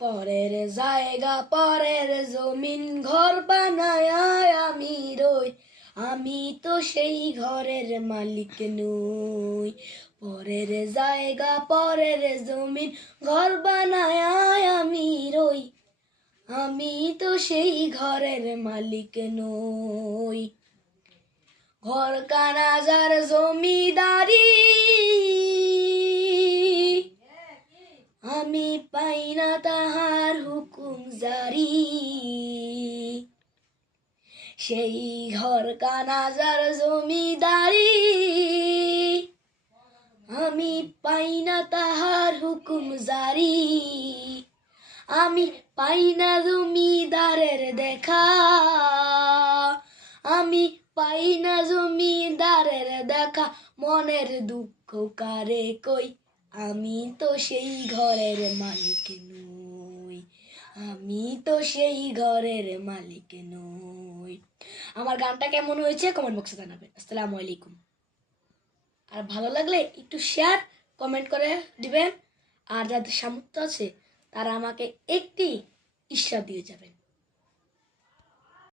পরের জায়গা পরের জমিন ঘর বানায় আমি রই, আমি তো সেই ঘরের মালিক নই। পরের জায়গা পরের জমিন ঘর বানায় আমি রই, আমি তো সেই ঘরের মালিক নই। ঘর কানাজার জমিদারি আমি পাই না তাহার হুকুম জারি, সেই ঘর কানাজার জমিদারি আমি পাই না তাহার হুকুম জারি। আমি পাই না জমিদারের দেখা, আমি পাই না জমিদারের দেখা, মনের দুঃখ কারে কই, আমি তো সেই ঘরের মালিক নই, আমি তো সেই ঘরের মালিক নই। আমার গানটা কেমন হয়েছে কমেন্ট বক্সে জানাবেন। আসসালামু আলাইকুম। আর ভালো লাগলে একটু শেয়ার কমেন্ট করে দিবেন, আর যাদের সামর্থ্য আছে তারা আমাকে একটি ঈর্ষা দিয়ে যাবেন।